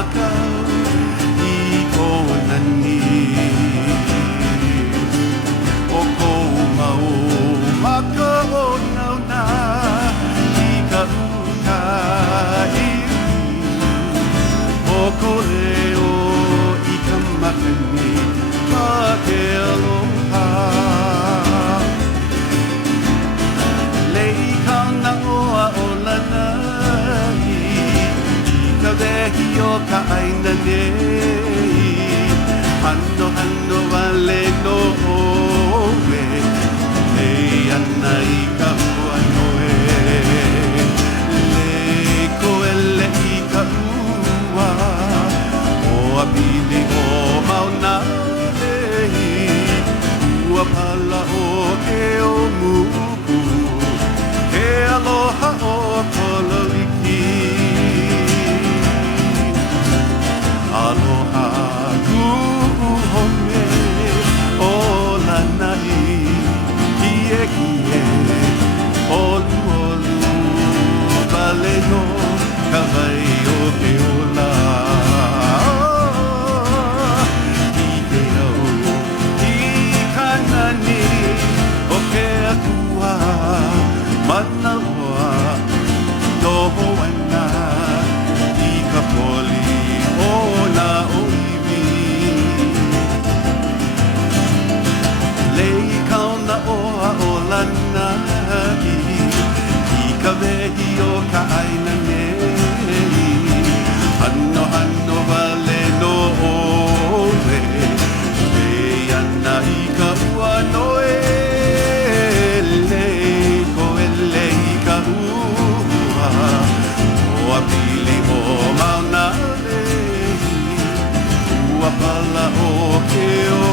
makau I ko nani O kou mau makau nauna I ka uka iu O ko leo I ka makani ma ke aloha Lei kauna oa o lana I ka wehi o ka aina nei Hano hano wale no oe Lei ana I ka ua noe Lei koele I ka ua O apili o mauna nei Ua pala o ke o muku Ke aloha o kololiki Aloha ku home o lanai Kie kie olu olu Vale no kawai o ke ola I ke au I kanani o ke akua Mana hoa toho ana I ka poli o na oiwi Lei kauna oa o lana I ka wehi o ka aina nei Hano hano wale no oe Lei ana I ka ua noe Lei koele I ka ua O apili o mauna nei Ua pala o ke o